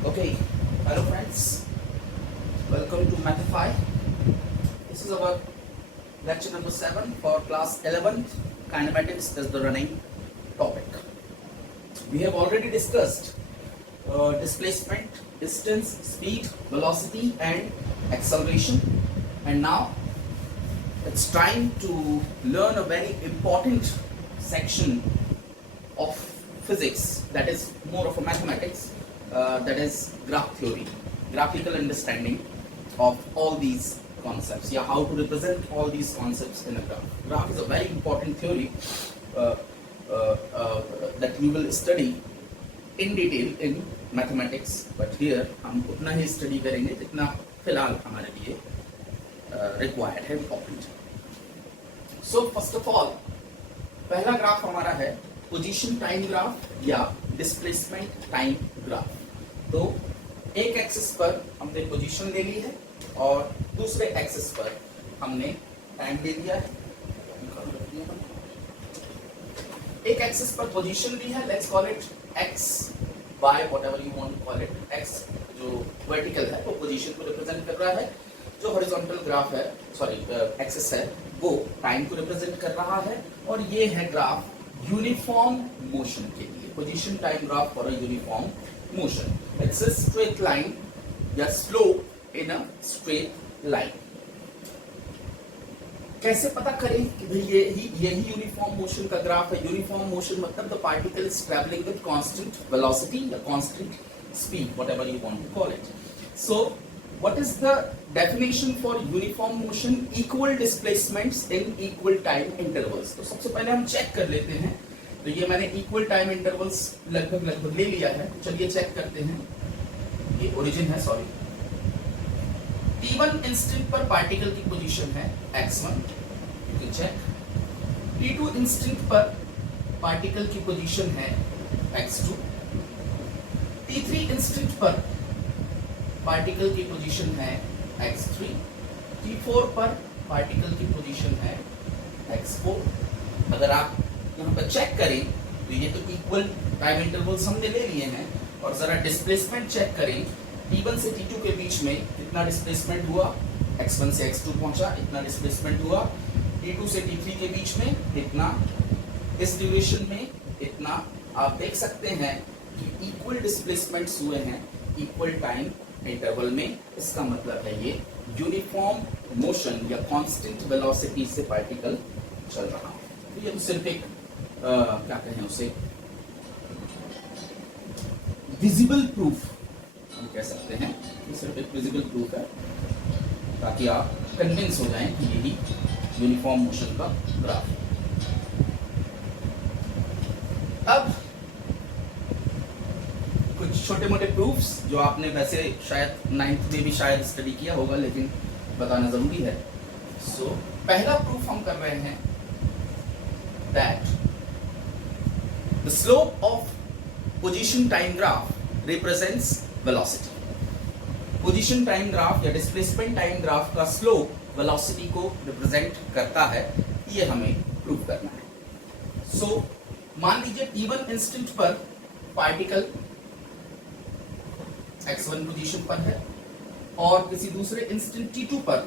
Okay, hello friends, welcome to Mathify. This is our lecture number 7 for class 11. Kinematics is the running topic. We have already discussed displacement, distance, speed, velocity and acceleration, and now it's time to learn a very important section of physics, that is more of a mathematics, that is graph theory, graphical understanding of all these concepts. Yeah, how to represent all these concepts in a graph. Graph is a very important theory that we will study in detail in mathematics, but here हम उतना ही study करेंगे जितना फिलहाल हमारे लिए required है, important है. So first of all पहला ग्राफ हमारा है पोजीशन टाइम ग्राफ या डिस्प्लेसमेंट टाइम ग्राफ. तो एक एक्सिस पर हमने पोजीशन ले ली है और दूसरे एक्सिस पर हमने टाइम ले लिया है. एक एक्सिस पर पोजीशन ली है, let's call it X Y, whatever you want to call it. X जो वर्टिकल है वो पोजीशन को रिप्रेजेंट कर रहा है, जो हॉरिजॉन्टल ग्राफ है, सॉरी एक्सिस है, वो टाइम को रिप्रेजेंट कर रहा है. और ये है ग्राफ यूनिफॉर्म मोशन के लिए, position time graph for a uniform motion. It's a straight line या slope in a straight line. कैसे पता करें कि भाई यही यूनिफॉर्म मोशन का ग्राफ है? यूनिफॉर्म मोशन मतलब the particle is travelling with constant velocity या constant speed, whatever you want to call it. So what is the definition for uniform motion? Equal displacements in equal time intervals. तो सबसे पहले हम check कर लेते हैं. तो ये मैंने equal time intervals लगभग ले लिया है. चलिए चेक करते हैं. ये ओरिजिन है, सॉरी. t1 इंस्टेंट पर पार्टिकल की पोजीशन है x1, you can check. t2 instant पर पार्टिकल की पोजीशन है x2. t3 इंस्टेंट पर पार्टिकल की पोजीशन है x3. t4 पर पार्टिकल की पोजीशन है x4. अगर आप यहाँ पर चेक करें तो ये तो इक्वल टाइम इंटरवल्स हमने ले लिए हैं. और जरा डिस्प्लेसमेंट चेक करें. t1 से t2 के बीच में कितना डिस्प्लेसमेंट हुआ? x1 से x2 पहुंचा, इतना डिस्प्लेसमेंट हुआ. t2 से t3 के बीच में इतना, इस ड्यूरेशन में इतना. आप देख सकते हैं कि इक्वल डिस्प्लेसमेंट्स हुए हैं इक्वल टाइम इंटरवल में. इसका मतलब है ये यूनिफॉर्म मोशन या कांस्टेंट वेलोसिटी से पार्टिकल चल रहा है. तो ये सिर्फ एक क्या कहें उसे, विजिबल प्रूफ हम कह सकते हैं. ये सिर्फ एक विजिबल प्रूफ है ताकि आप कन्विंस हो जाएं कि यही यूनिफॉर्म मोशन का ग्राफ है. अब कुछ छोटे मोटे प्रूफ्स जो आपने वैसे शायद 9th में भी शायद स्टडी किया होगा, लेकिन बताना जरूरी है. सो पहला प्रूफ हम कर रहे हैं that the slope of position time graph represents velocity. Position time graph या डिस्प्लेसमेंट टाइम ग्राफ का स्लोप वेलोसिटी को रिप्रेजेंट करता है, ये हमें प्रूफ करना है. सो मान लीजिए t1 इंस्टेंट पर पार्टिकल x1 पोजीशन पर है और किसी दूसरे इंस्टेंट t2 पर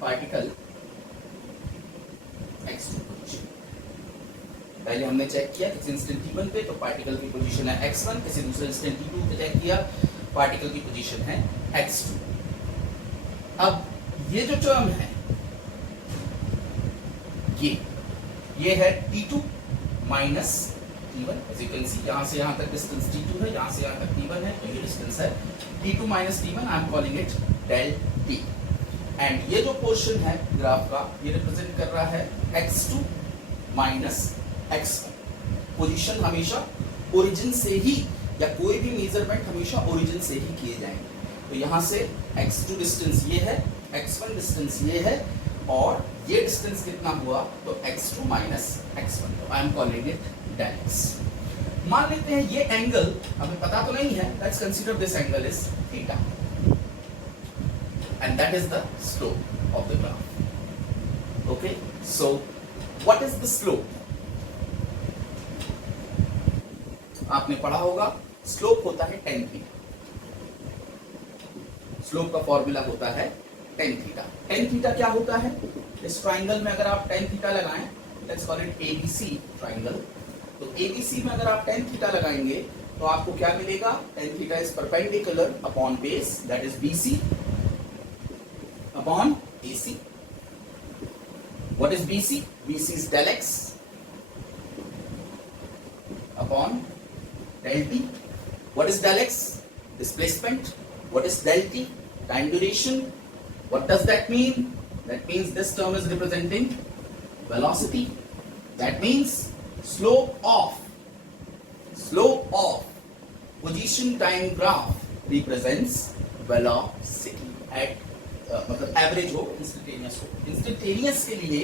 पार्टिकल x2 पोजीशन. पहले हमने चेक किया किसी इंस्टेंट t1 पे तो पार्टिकल की पोजीशन है x1, किसी दूसरे इंस्टेंट t2 पे चेक किया पार्टिकल की पोजीशन है x2. अब ये जो टर्म है ये है t2 minus t1. as you can see, यहाँ से यहाँ तक डिस्टेंस t2 है, यहाँ से यहाँ तक t1 है, तो ये डिस्टेंस है t2 minus t1. I am calling it del t. And ये जो पोर्शन है ग्राफ का, ये रिप्रेजेंट कर रहा है x2 माइनस x1. पोजीशन हमेशा ओरिजिन से ही, या कोई भी मेजरमेंट हमेशा ओरिजिन से ही किए जाएंगे. तो यहाँ से x2 डिस्टेंस ये है, x1 डिस्टेंस ये है, और ये डिस्टेंस कितना हुआ? तो x2 माइनस x1. तो I am calling it del x. मान लेते हैं ये एंगल हमें पता तो नहीं है, let's consider this angle is theta and that is the slope of the graph. Okay, so what is the slope? आपने पढ़ा होगा स्लोप होता है tan थीटा. स्लोप का फॉर्मूला होता है tan थीटा। tan थीटा क्या होता है? इस ट्राइंगल में अगर आप tan थीटा लगाएं, let's call it ABC triangle, तो ABC में अगर आप tan थीटा लगाएंगे तो आपको क्या मिलेगा? tan theta is perpendicular upon base, that is BC upon AC. What is BC? BC is del x upon del t. What is del x? Displacement. What is del t? Time duration. What does that mean? That means this term is representing velocity. That means slope of position time graph represents velocity at मतलब average हो, instantaneous हो। Instantaneous के लिए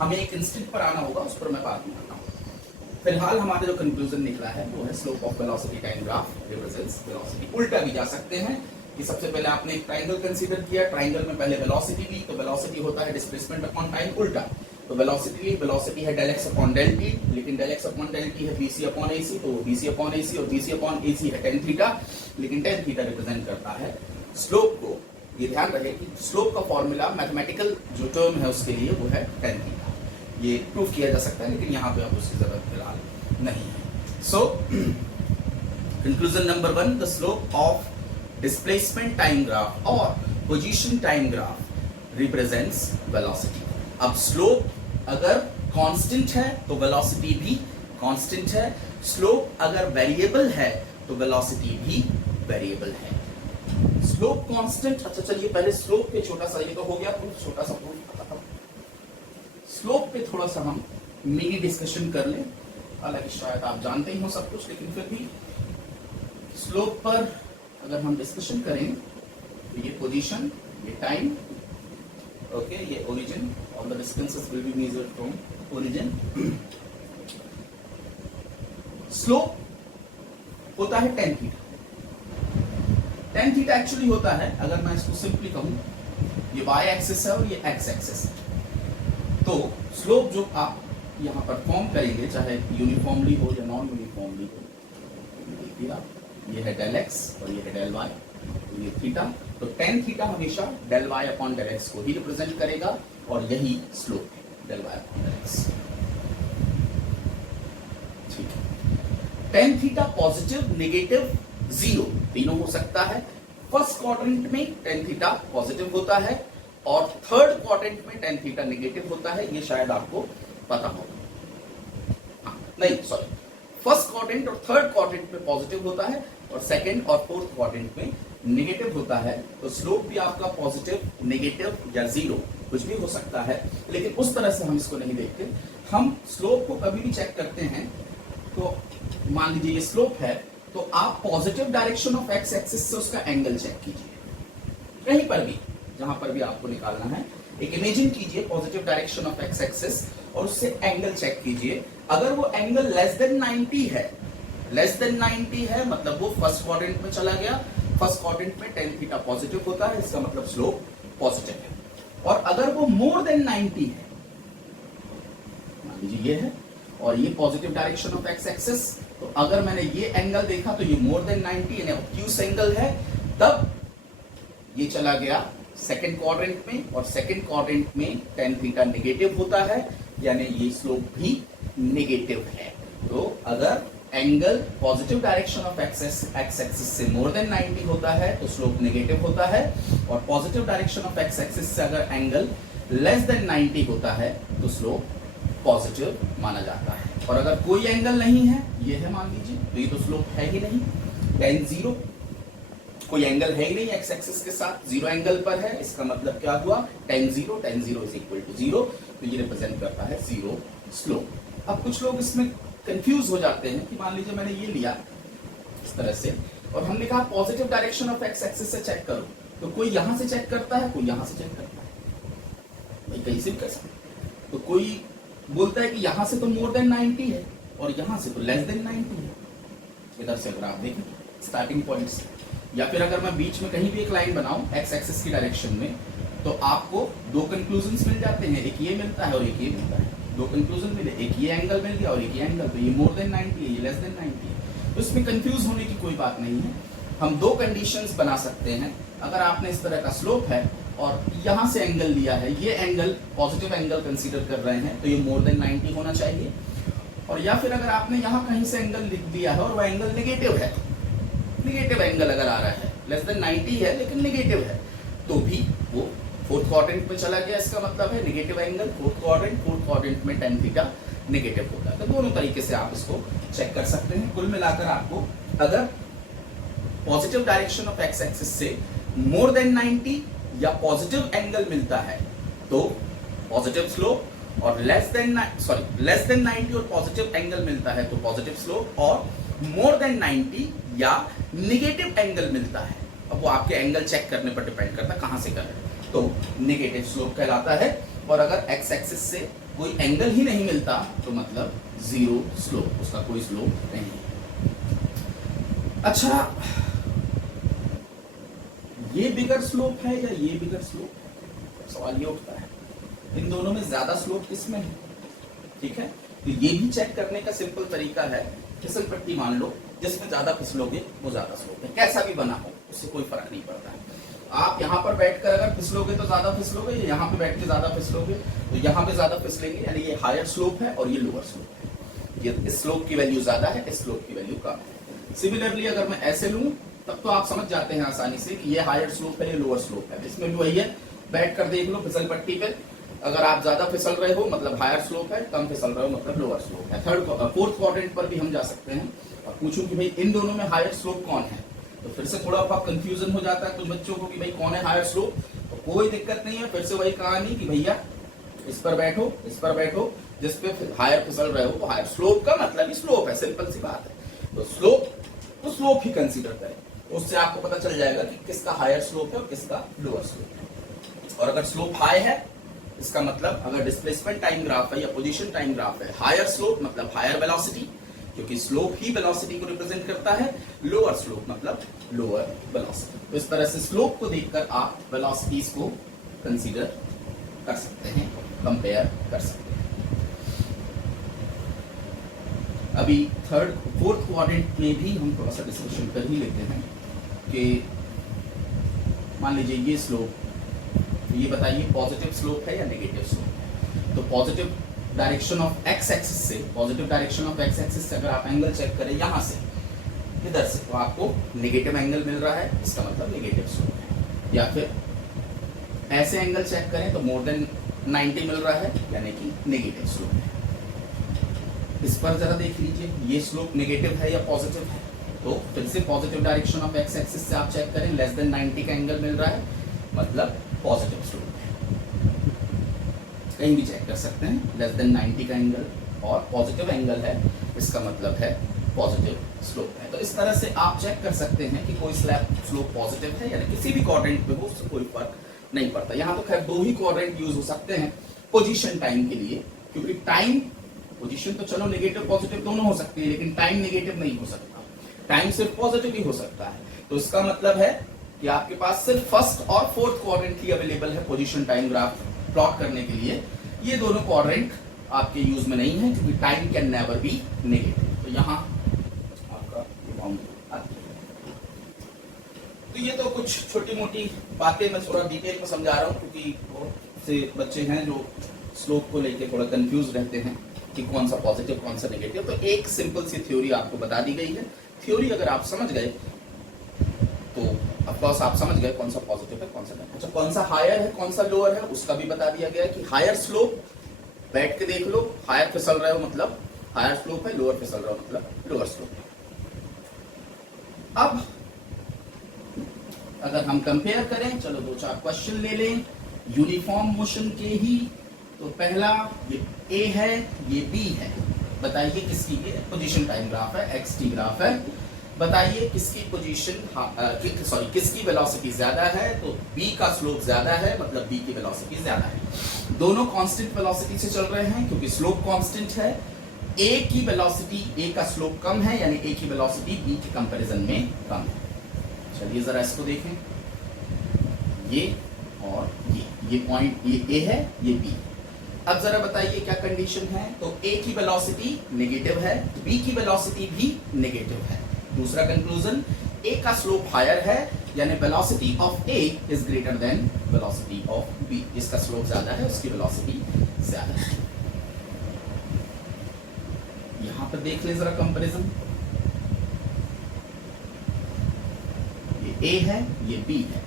हमें एक instant पर आना होगा, उस पर मैं बात नहीं करता हूं। फिलहाल हमारा जो कंक्लूजन निकला है वो है slope of velocity time graph represents velocity. उल्टा भी जा सकते हैं कि सबसे पहले आपने एक ट्राइंगल कंसीडर किया, ट्राइंगल में पहले वेलोसिटी दी, तो वेलोसिटी होता है डिस्प्लेसमेंट अपॉन टाइम। उल्टा तो वेलोसिटी है del x upon del t, लेकिन del x upon del t है bc अपॉन ac, तो bc अपॉन ac और bc अपॉन ac है tan थीटा, लेकिन tan थीटा रिप्रेजेंट करता है स्लोप को। ये ध्यान रहे कि स्लोप का फॉर्मूला मैथमेटिकल जो टर्म है उसके लिए वो है tan थीटा। ये प्रूव किया जा सकता है, लेकिन यहाँ पे अब उसकी जरूरत फिलहाल नहीं है। So conclusion number 1, the slope of displacement time graph और position time graph represents velocity. अब स्लोप अगर कांस्टेंट है तो वेलोसिटी भी कांस्टेंट है, स्लोप अगर वेरिएबल है तो वेलोसिटी भी वेरिएबल है। स्लोप कांस्टेंट, अच्छा चलिए पहले स्लोप पे छोटा सा, ये तो हो गया प्रूफ, छोटा सा प्रूफ खत्म। स्लोप पे थोड़ा सा हम मिनी डिस्कशन कर लें, हालांकि शायद आप जानते ही हो सब कुछ, लेकिन फिर भी स्लोप पर अगर हम डिस्कशन करें तो ये पोजीशन, ये टाइम, ओके, ये origin, all the distances will be measured from origin. Slope होता है tan theta. tan theta actually होता है, अगर मैं इसको सिंपली कहूं, ये y एक्सिस है और ये x एक्सिस है। तो स्लोप जो आप यहां पर फॉर्म करेंगे, चाहे यूनिफॉर्मली हो या नॉन यूनिफॉर्मली हो, देखिए आप, ये है del x और ये है del y, तो ये थीटा, तो tan थीटा हमेशा del y upon del x को ही रिप्रेजेंट करेगा, और यही स्लोप है del y upon del x। ठीक है। tan theta positive, negative, zero तीनों हो सकता है। फर्स्ट क्वाड्रेंट में tan थीटा पॉजिटिव होता है और थर्ड क्वाड्रेंट में tan थीटा नेगेटिव होता है, ये शायद आपको पता होगा। नहीं सॉरी, फर्स्ट क्वाड्रेंट और थर्ड क्वाड्रेंट में पॉजिटिव होता है और सेकंड और फोर्थ क्वाड्रेंट में नेगेटिव होता है। तो स्लोप भी आपका पॉजिटिव, नेगेटिव या जीरो कुछ भी हो सकता है, लेकिन उस तरह से हम इसको नहीं देखते। हम स्लोप को कभी भी चेक करते हैं तो मान लीजिए ये स्लोप है, तो आप positive direction of X axis से उसका एंगल चेक कीजिए। कहीं पर भी जहां पर भी आपको निकालना है, एक इमेजिन कीजिए positive direction of X axis और उससे एंगल चेक कीजिए। अगर वो एंगल लेस देन 90 है, मतलब वो फर्स्ट क्वाड्रेंट में चला गया। फर्स्ट क्वाड्रेंट में tan थीटा पॉजिटिव होता है, इसका मतलब स्लोप पॉजिटिव है। और अगर वो मोर देन 90 है, मान लीजिए ये है और ये positive direction of X axis, तो अगर मैंने ये एंगल देखा तो ये मोर देन 90 यानी ऑब्ट्यूस एंगल है, तब ये चला गया सेकंड क्वाड्रेंट में, और सेकंड क्वाड्रेंट में tan थीटा नेगेटिव होता है, यानी ये स्लोप भी नेगेटिव है। तो अगर angle positive direction of X axis से मोर देन 90 होता है तो स्लोप नेगेटिव होता है, और positive direction of X axis से अगर एंगल लेस देन 90 होता है तो स्लोप पॉजिटिव माना जाता है। और अगर कोई एंगल नहीं है, ये है मान लीजिए, तो ये तो स्लोप है ही नहीं। tan जीरो, कोई एंगल है ही नहीं एक्स एक्सिस के साथ, जीरो एंगल पर है, इसका मतलब क्या हुआ? tan zero is equal to zero, तो ये रिप्रेजेंट करता है जीरो स्लोप। अब कुछ लोग इसमें कंफ्यूज हो जाते हैं कि मान लीजिए मैंने ये लिया इस तरह से और हमने कहा positive direction of X axis से चेक करो, तो कोई यहां से चेक करता है, कोई यहां से चेक करता है, भाई कहीं से भी कर सकते। तो कोई बोलता है कि यहां से तो मोर देन 90 है और यहां से तो लेस देन 90 है। इधर से अगर आप देखें स्टार्टिंग पॉइंट से, या फिर अगर मैं बीच में कहीं भी एक लाइन बनाऊं एक्स एक्सिस की डायरेक्शन में, तो आपको दो कंक्लूजन्स मिल जाते हैं, एक ये मिलता है और एक ये मिलता है। दो कंक्लूजन मिले, एक ये एंगल मिल गया और एक ये एंगल, तो ये मोर देन 90 है, ये लेस देन 90 है। तो इसमें कंफ्यूज होने की कोई बात नहीं है। हम दो कंडीशंस बना सकते हैं। अगर आपने इस तरह का स्लोप है और यहां से एंगल लिया है, ये एंगल पॉजिटिव एंगल कंसीडर कर रहे हैं, तो ये मोर देन 90 होना चाहिए। और या फिर अगर आपने यहां कहीं से एंगल लिख दिया है और वो एंगल नेगेटिव है, नेगेटिव एंगल अगर आ रहा है, लेस देन 90 है लेकिन नेगेटिव है, तो भी वो फोर्थ क्वाड्रेंट में चला गया। इसका मतलब है नेगेटिव एंगल फोर्थ क्वाड्रेंट में tan थीटा नेगेटिव होता है। तो दोनों तरीके से आप इसको चेक कर सकते हैं। कुल मिलाकर आपको अगर positive direction of X axis से मोर देन 90 या पॉजिटिव एंगल मिलता है तो पॉजिटिव स्लोप, और लेस देन 90 और पॉजिटिव एंगल मिलता है तो पॉजिटिव स्लोप, और मोर देन 90 या निगेटिव एंगल मिलता है, अब वो आपके एंगल चेक करने पर डिपेंड करता है कहां से कर रहे हैं, तो नेगेटिव स्लोप कहलाता है। और अगर एक्स एक्सिस से कोई एंगल ही नहीं मिलता तो मतलब जीरो स्लोप, उसका कोई स्लोप नहीं। अच्छा, ये बिगर स्लोप है या ये बिगर स्लोप है, सवाल ये उठता है। इन दोनों में ज्यादा स्लोप किसमें है? ठीक है, तो ये भी चेक करने का सिंपल तरीका है। फिसल पट्टी मान लो, जिसमें ज्यादा फिसलोगे वो ज्यादा स्लोप है, कैसा भी बना हो उससे कोई फर्क नहीं पड़ता है। आप यहाँ पर बैठकर अगर फिसलोगे तो ज्यादा फिसलोगे, यहाँ पे बैठ के ज्यादा फिसलोगे तो यहाँ पे ज्यादा फिसलेंगे, यानी ये हायर स्लोप है और ये लोअर स्लोप है। ये इस स्लोप की वैल्यू ज्यादा है, इस स्लोप की वैल्यू कम है। सिमिलरली अगर मैं ऐसे लूं तब तो आप समझ जाते हैं आसानी से कि ये हायर स्लोप है, ये लोअर स्लोप है। इसमें भी वही है, बैठ कर देख लो फिसल पट्टी पे, अगर आप ज्यादा फिसल रहे हो मतलब हायर स्लोप है, कम फिसल रहे हो मतलब लोअर स्लोप है। फोर्थ क्वाड्रेंट पर भी हम जा सकते हैं और पूछूं कि भाई इन दोनों में हायर स्लोप कौन है, तो फिर से थोड़ा बहुत कंफ्यूजन हो जाता है कुछ बच्चों को कि भाई कौन है हायर स्लोप। तो कोई दिक्कत नहीं है, फिर से वही कहानी कि भैया इस पर बैठो, इस पर बैठो, जिस पे हायर फिसल रहे हो वो हायर स्लोप का मतलब ही स्लोप है, सिंपल सी बात है। तो स्लोप ही कंसीडर करें, उससे आपको पता चल जाएगा कि किसका हायर स्लोप है और किसका लोअर स्लोप है। और अगर स्लोप हाई है, इसका मतलब अगर डिस्प्लेसमेंट टाइम ग्राफ है या पोजीशन टाइम ग्राफ है, हायर स्लोप मतलब हायर वेलोसिटी, क्योंकि स्लोप ही वेलोसिटी को रिप्रेजेंट करता है, लोअर स्लोप मतलब लोअर वेलोसिटी। तो इस तरह से स्लोप को देखकर आप वेलोसिटीज को कंसीडर कर सकते हैं, कंपेयर कर सकते हैं। अभी फोर्थ क्वाड्रेंट में भी हम थोड़ा सा डिस्कशन कर ही लेते हैं कि मान लीजिए ये स्लोप, ये बताइए पॉजिटिव स्लोप है या नेगेटिव स्लोप है। तो positive direction of X axis से, positive direction of X axis से अगर आप एंगल चेक करें यहां से इधर से, तो आपको नेगेटिव एंगल मिल रहा है, इसका मतलब नेगेटिव स्लोप है। या फिर ऐसे एंगल चेक करें तो मोर देन 90 मिल रहा है, यानी कि नेगेटिव स्लोप है। इस पर जरा देख लीजिए, ये स्लोप नेगेटिव है या पॉजिटिव है, तो फिर से positive direction of X axis से आप चेक करें, लेस देन 90 का एंगल मिल रहा है, मतलब पॉजिटिव स्लोप है। कहीं भी चेक कर सकते हैं, लेस देन 90 का एंगल और पॉजिटिव एंगल है, इसका मतलब है पॉजिटिव स्लोप है। तो इस तरह से आप चेक कर सकते हैं कि कोई स्लोप पॉजिटिव है, यानी किसी भी क्वाड्रेंट में हो उससे कोई फर्क नहीं पड़ता। यहाँ तो खैर दो ही क्वाड्रेंट यूज हो सकते हैं पोजीशन टाइम के लिए, क्योंकि टाइम पोजीशन तो चलो नेगेटिव पॉजिटिव दोनों हो सकती है, लेकिन टाइम नेगेटिव नहीं हो सकता, टाइम सिर्फ पॉजिटिव ही हो सकता है। तो इसका मतलब है कि आपके पास सिर्फ फर्स्ट और फोर्थ क्वाड्रेंट ही अवेलेबल है पोजीशन टाइम ग्राफ प्लॉट करने के लिए। ये दोनों क्वाड्रेंट आपके यूज में नहीं है, क्योंकि time can never be negative. तो यहाँ आपका तो ये तो कुछ छोटी मोटी बातें मैं थोड़ा डिटेल में समझा रहा हूँ, क्योंकि बहुत से बच्चे हैं जो स्लोप को लेके थोड़ा कंफ्यूज रहते हैं कि कौन सा पॉजिटिव कौन सा नेगेटिव। तो एक सिंपल सी थ्योरी आपको बता दी गई है। थ्योरी अगर आप समझ गए तो ऑफकोर्स आप समझ गए कौन सा पॉजिटिव है कौन सा नेगेटिव। अच्छा, कौन सा हायर है कौन सा लोअर है उसका भी बता दिया गया है कि हायर स्लोप बैठ के देख लो, हायर फिसल रहे हो मतलब हायर स्लोप है, लोअर फिसल रहे हो मतलब लोअर स्लोप है। अब अगर हम कंपेयर करें, चलो दो चार क्वेश्चन ले लें यूनिफॉर्म मोशन के ही। तो पहला ये ए है, ये बी है, बताइए किसकी, ये पोजीशन टाइम ग्राफ है, एक्स-टी ग्राफ है, बताइए किसकी पोजीशन सॉरी किसकी वेलोसिटी ज्यादा है। तो बी का स्लोप ज्यादा है, मतलब बी की वेलोसिटी ज्यादा है। दोनों कांस्टेंट वेलोसिटी से चल रहे हैं, क्योंकि स्लोप कांस्टेंट है। ए की वेलोसिटी, ए का स्लोप कम है, यानी ए की वेलोसिटी बी के कंपैरिजन में कम है। चलिए जरा इसको देखें, ये और ये पॉइंट, ये ए है, ये बी। अब जरा बताइए क्या कंडीशन है। तो ए की वेलोसिटी नेगेटिव है, बी की वेलोसिटी भी नेगेटिव है। दूसरा कंक्लूजन, ए का स्लोप हायर है, यानी velocity of A is greater than velocity of B. जिसका स्लोप ज्यादा है उसकी वेलोसिटी ज्यादा है। यहां पर देख ले जरा कंपैरिजन, ये ए है ये बी है।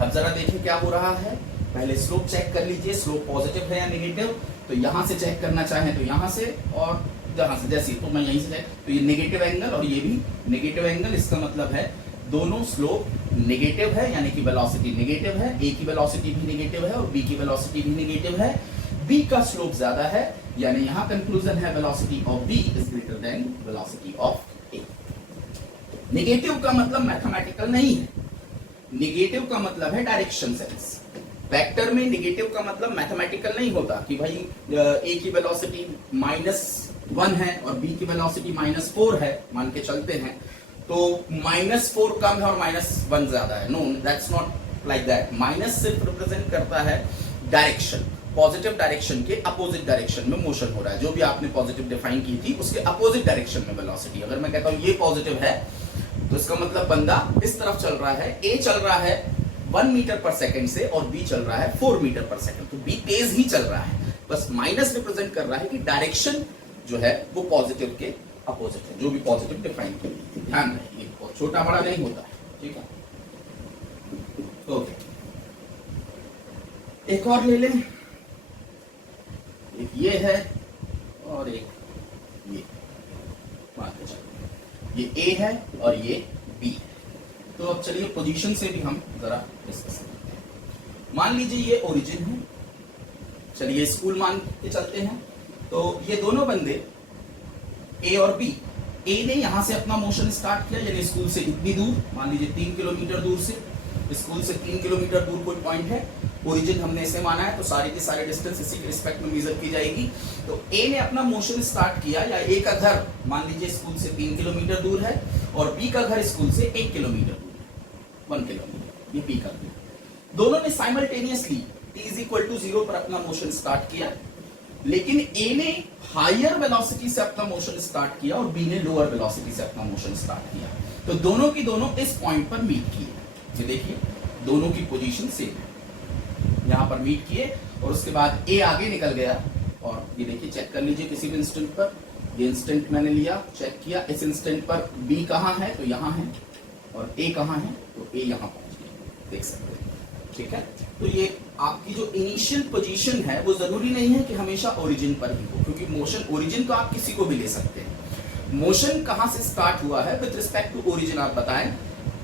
अब जरा देखिए क्या हो रहा है। पहले स्लोप चेक कर लीजिए, स्लोप पॉजिटिव है या नेगेटिव। तो यहां से चेक करना चाहें तो यहां से, और जहां से जैसे तो मैं यहीं से चेक, तो ये नेगेटिव एंगल और ये भी नेगेटिव एंगल। इसका मतलब है दोनों स्लोप नेगेटिव है, यानी कि वेलोसिटी नेगेटिव है। ए की वेलोसिटी भी नेगेटिव है और बी की वेलोसिटी भी नेगेटिव है। बी का स्लोप ज्यादा है, यानी यहां कंक्लूजन है velocity of B is greater than velocity of A. Negative का मतलब मैथमेटिकल नहीं है, नेगेटिव का मतलब है डायरेक्शन सेंस। वेक्टर में नेगेटिव का मतलब मैथमेटिकल नहीं होता कि भाई ए की वेलोसिटी -1 है और बी की वेलोसिटी -4 है, मान के चलते हैं, तो -4 कम है और -1 ज्यादा है। No, that's not like that. Minus सिर्फ रिप्रेजेंट करता है डायरेक्शन, पॉजिटिव डायरेक्शन के अपोजिट डायरेक्शन में मोशन हो रहा है। जो भी आपने पॉजिटिव डिफाइन की थी उसके अपोजिट डायरेक्शन में वेलोसिटी। अगर मैं कहता हूं ये पॉजिटिव है तो इसका मतलब बंदा इस तरफ चल रहा है, ए चल रहा है 1 मीटर पर सेकंड से और बी चल रहा है 4 मीटर पर सेकंड। तो बी तेज ही चल रहा है, बस माइनस रिप्रेजेंट कर रहा है कि डायरेक्शन जो है वो पॉजिटिव के अपोजिट है, जो भी पॉजिटिव डिफाइन की थी। ध्यान रहे, ये छोटा बड़ा नहीं होता है, ठीक है। ओके, एक और ले लें, एक ये है और एक ये, मान के चलो ये ए है और ये बी है। तो अब चलिए पोजीशन से भी हम जरा डिस्कस करते हैं। मान लीजिए ये ओरिजिन है, चलिए स्कूल मान के चलते हैं। तो ये दोनों बंदे ए और बी, ए ने यहां से अपना मोशन स्टार्ट किया, यानी स्कूल से इतनी दूर, मान लीजिए 3 किलोमीटर दूर से, स्कूल से 3 किलोमीटर दूर कोई पॉइंट है, ओरिजिन हमने इसे माना है, तो सारे के सारे डिस्टेंस इसी के रिस्पेक्ट में मेजर की जाएगी। तो ए ने अपना मोशन स्टार्ट किया, या ए का घर मान लीजिए स्कूल से 3 किलोमीटर दूर है और बी का घर स्कूल से 1 किलोमीटर दूर है, 1 किलोमीटर, ये बी का घर। दोनों ने साइमल्टेनियसली t = 0 पर अपना मोशन स्टार्ट किया, लेकिन ए ने हायर वेलोसिटी से अपना मोशन स्टार्ट किया और बी ने लोअर वेलोसिटी से अपना मोशन स्टार्ट किया। तो दोनों की दोनों इस पॉइंट पर मीट किए। ये देखिए दोनों की पोजीशन सेम है, यहां पर मीट किए और उसके बाद ए आगे निकल गया। और ये देखिए चेक कर लीजिए किसी भी इंस्टेंट पर, ये इंस्टेंट मैंने लिया, चेक किया, इस इंस्टेंट पर बी कहां है तो यहां है और ए कहां है तो ए यहां पहुंच गया, देख सकते हैं, ठीक है। तो ये आपकी जो इनिशियल पोजीशन है वो जरूरी नहीं है कि हमेशा ओरिजिन पर ही हो, क्योंकि मोशन ओरिजिन तो आप किसी को भी ले सकते हैं। मोशन कहां से स्टार्ट हुआ है विद रिस्पेक्ट टू ओरिजिन आप बताएं,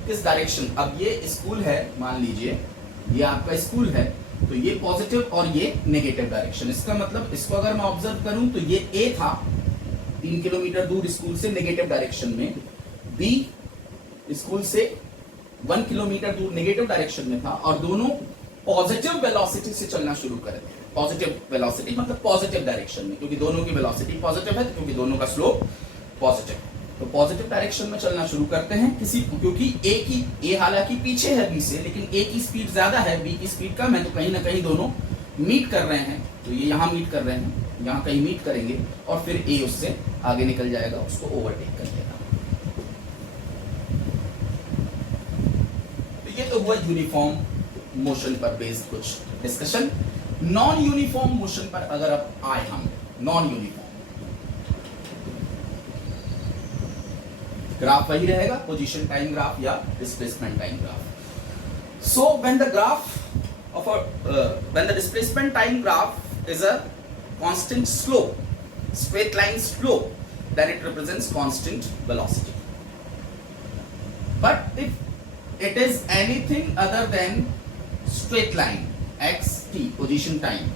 किस डायरेक्शन। अब ये स्कूल है, मान लीजिए ये आपका स्कूल है, तो ये पॉजिटिव और ये नेगेटिव डायरेक्शन। इसका मतलब इसको अगर मैं ऑब्जर्व करूं तो ये ए था 3 किलोमीटर दूर स्कूल से नेगेटिव डायरेक्शन में, बी स्कूल से 1 किलोमीटर दूर नेगेटिव डायरेक्शन में था, और दोनों पॉजिटिव वेलोसिटी से चलना शुरू कर रहे हैं। पॉजिटिव वेलोसिटी मतलब पॉजिटिव डायरेक्शन में, क्योंकि दोनों की वेलोसिटी पॉजिटिव है, क्योंकि दोनों का स्लोप पॉजिटिव है, तो पॉजिटिव डायरेक्शन में चलना शुरू करते हैं। क्योंकि ए हालांकि पीछे है बी से, लेकिन ए की स्पीड ज्यादा है, बी की स्पीड कम है, तो कहीं ना कहीं दोनों मीट कर रहे हैं। तो ये यहाँ मीट कर रहे हैं, यहाँ कहीं मीट करेंगे और फिर ए उससे आगे निकल जाएगा, उसको ओवरटेक कर लेगा। तो ये तो हुआ यूनिफॉर्म मोशन पर बेस्ड कुछ डिस्कशन। नॉन यूनिफॉर्म मोशन पर अगर अब आए हम, नॉन यूनिफॉर्म ग्राफ वही रहेगा, पोजीशन टाइम ग्राफ या displacement time graph. So when the graph of when the displacement time graph is a constant slope, straight line slope, then it represents constant velocity. But if it is anything other than straight line, xt position time,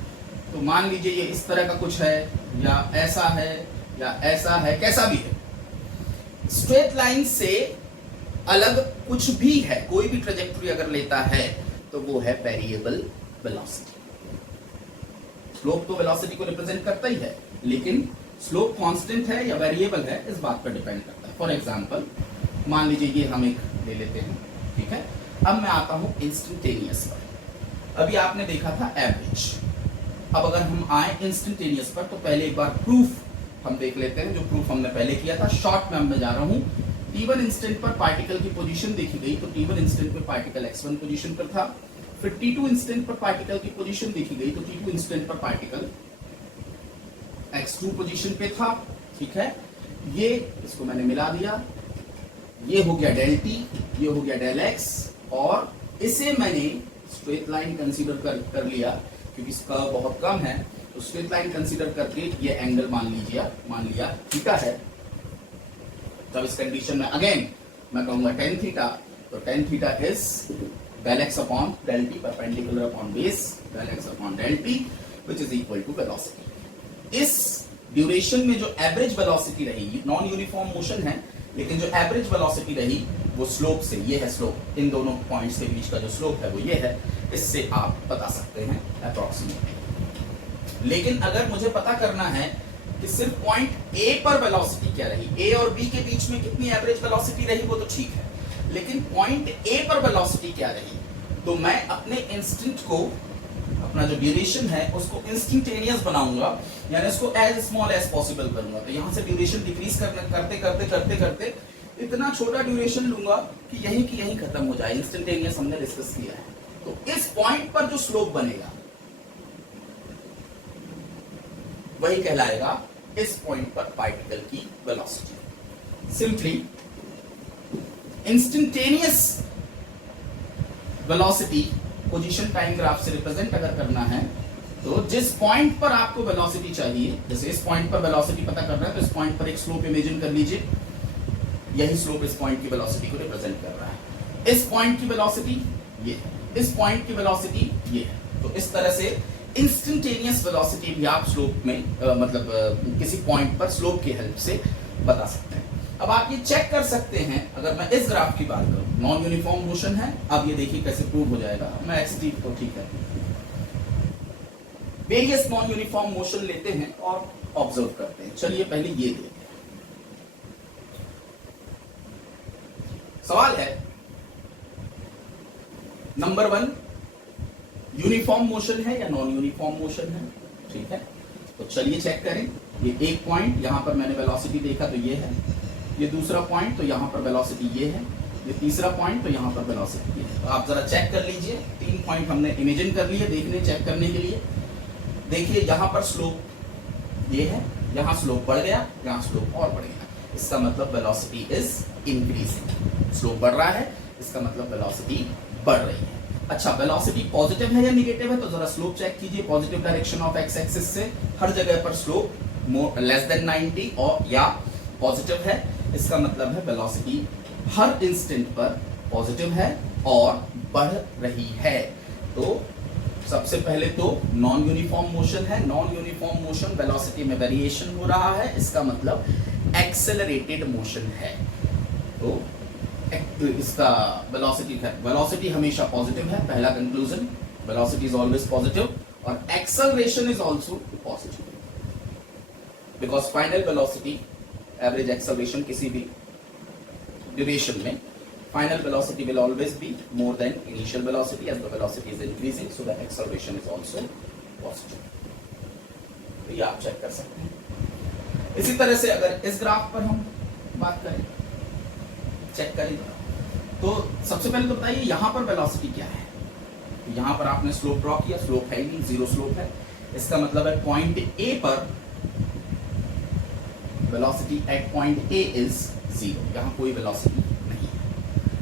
तो मान लीजिए ये इस तरह का कुछ है, या ऐसा है, या ऐसा है, कैसा भी है, स्ट्रेट लाइन से अलग कुछ भी है, कोई भी ट्रेजेक्टरी अगर लेता है तो वो है वेरिएबल वेलोसिटी। स्लोप तो वेलोसिटी को रिप्रेजेंट करता ही है, लेकिन स्लोप कांस्टेंट है या वेरिएबल है इस बात पर डिपेंड करता है। फॉर एग्जांपल मान लीजिए ये हम एक ले लेते हैं, ठीक है। अब मैं आता हूं इंस्टेंटेनियस पर। अभी आपने देखा था एवरेज, अब अगर हम आए इंस्टेंटेनियस पर तो पहले एक बार प्रूफ हम देख लेते हैं, जो प्रूफ हमने पहले किया था। शॉर्ट में मैं जा रहा हूं, t1 इंस्टेंट पर पार्टिकल की पोजीशन देखी गई तो t1 इंस्टेंट पे पार्टिकल x1 पोजीशन पर था। फिर t2 इंस्टेंट पर पार्टिकल की पोजीशन देखी गई तो t2 इंस्टेंट पर पार्टिकल x2 पोजीशन पे था। ठीक है, ये इसको मैंने मिला दिया, ये हो गया डेल t, ये हो गया डेल x, और इसे मैंने स्ट्रेट लाइन कंसीडर कर लिया क्योंकि इसका बहुत कम है, तो स्ट्रेट लाइन कंसीडर करके ये एंगल मान लिया थीटा है। तब इस कंडीशन में अगेन मैं कहूंगा टेन थीटा, तो tan theta is del X upon del T perpendicular upon base del X upon del T which is equal to velocity. इस ड्यूरेशन में जो एवरेज वेलोसिटी रही, नॉन यूनिफॉर्म मोशन है लेकिन जो एवरेज वेलोसिटी रही वो स्लोप से, ये है स्लोप, इन दोनों पॉइंट्स के बीच का जो स्लोप है वो ये है, इससे आप बता सकते हैं अप्रोक्सीमेटली। लेकिन अगर मुझे पता करना है कि सिर्फ पॉइंट ए पर वेलोसिटी क्या रही, ए और बी के बीच में कितनी एवरेज वेलोसिटी रही वो तो ठीक है, लेकिन पॉइंट ए पर वेलोसिटी क्या रही, तो मैं अपने इंस्टेंट को, अपना जो ड्यूरेशन है उसको इंस्टेंटेनियस बनाऊंगा, यानी उसको एज स्मॉल एज पॉसिबल करूंगा। तो यहां से ड्यूरेशन डिक्रीज करते इतना छोटा ड्यूरेशन लूंगा कि यहीं की यहीं खत्म हो जाए। इंस्टेंटेनियस हमने डिस्कस किया है, तो इस पॉइंट पर जो स्लोप बनेगा वही कहलाएगा इस पॉइंट पर पार्टिकल की velocity. Simply instantaneous velocity position time graph से रिप्रेजेंट अगर करना है तो जिस पॉइंट पर आपको वेलोसिटी चाहिए, जैसे इस पॉइंट पर वेलोसिटी पता करना है तो इस पॉइंट पर एक स्लोप इमेजिन कर लीजिए, यही स्लोप इस पॉइंट की वेलोसिटी को रिप्रेजेंट कर रहा है। इस पॉइंट की वेलोसिटी ये है, इस पॉइंट की वेलोसिटी ये है। तो इस तरह से इंस्टेंटेनियस वेलोसिटी भी आप स्लोप में किसी पॉइंट पर स्लोप की हेल्प से बता सकते हैं। अब आप ये चेक कर सकते हैं, अगर मैं इस ग्राफ की बात करूं, नॉन यूनिफॉर्म मोशन है, अब ये देखिए कैसे प्रूव हो जाएगा। मैं एक्सटी को ठीक है, वेरियस नॉन यूनिफॉर्म मोशन लेते हैं और ऑब्जर्व करते हैं। चलिए पहले ये देखें। सवाल है नंबर 1, यूनिफॉर्म मोशन है या नॉन यूनिफॉर्म मोशन है। ठीक है, तो चलिए चेक करें। ये एक पॉइंट, यहां पर मैंने वेलोसिटी देखा तो ये है, ये दूसरा पॉइंट तो यहां पर वेलोसिटी ये है, ये तीसरा पॉइंट तो यहां पर वेलोसिटी ये है। तो आप जरा चेक कर लीजिए, 3 पॉइंट हमने इमेजिन कर लिए देखने चेक करने के लिए। देखिए यहां पर स्लोप ये है, यहां स्लोप बढ़ गया, यहां स्लोप और बढ़ गया, इसका मतलब वेलोसिटी इज इंक्रीजिंग। स्लोप बढ़ रहा है, इसका मतलब वेलोसिटी बढ़ रही है। अच्छा, वेलोसिटी पॉजिटिव है या नेगेटिव है, तो जरा स्लोप चेक कीजिए। Positive direction of X axis से हर जगह पर स्लोप लेस देन 90 और या पॉजिटिव है, इसका मतलब है वेलोसिटी हर इंस्टेंट पर पॉजिटिव है और बढ़ रही है। तो सबसे पहले तो नॉन यूनिफॉर्म मोशन है, नॉन यूनिफॉर्म मोशन वेलोसिटी में वेरिएशन हो रहा है, इसका मतलब एक्सेलरेटेड मोशन है। तो इसका वेलोसिटी हमेशा पॉजिटिव है, पहला conclusion, velocity is always positive, और acceleration is also positive because final velocity, average acceleration किसी भी ड्यूरेशन में, final velocity will always be more than initial velocity as the velocity is increasing, so the acceleration is also positive. तो ये आप check कर सकते हैं। इसी तरह से अगर इस ग्राफ पर हम बात करें, चेक करें, तो सबसे पहले तो बताइए यहाँ पर वेलोसिटी क्या है। यहाँ पर आपने स्लोप ड्रॉ किया, स्लोप है ही नहीं, जीरो स्लोप है, इसका मतलब है पॉइंट ए पर velocity at point A is zero, यहाँ कोई वेलोसिटी।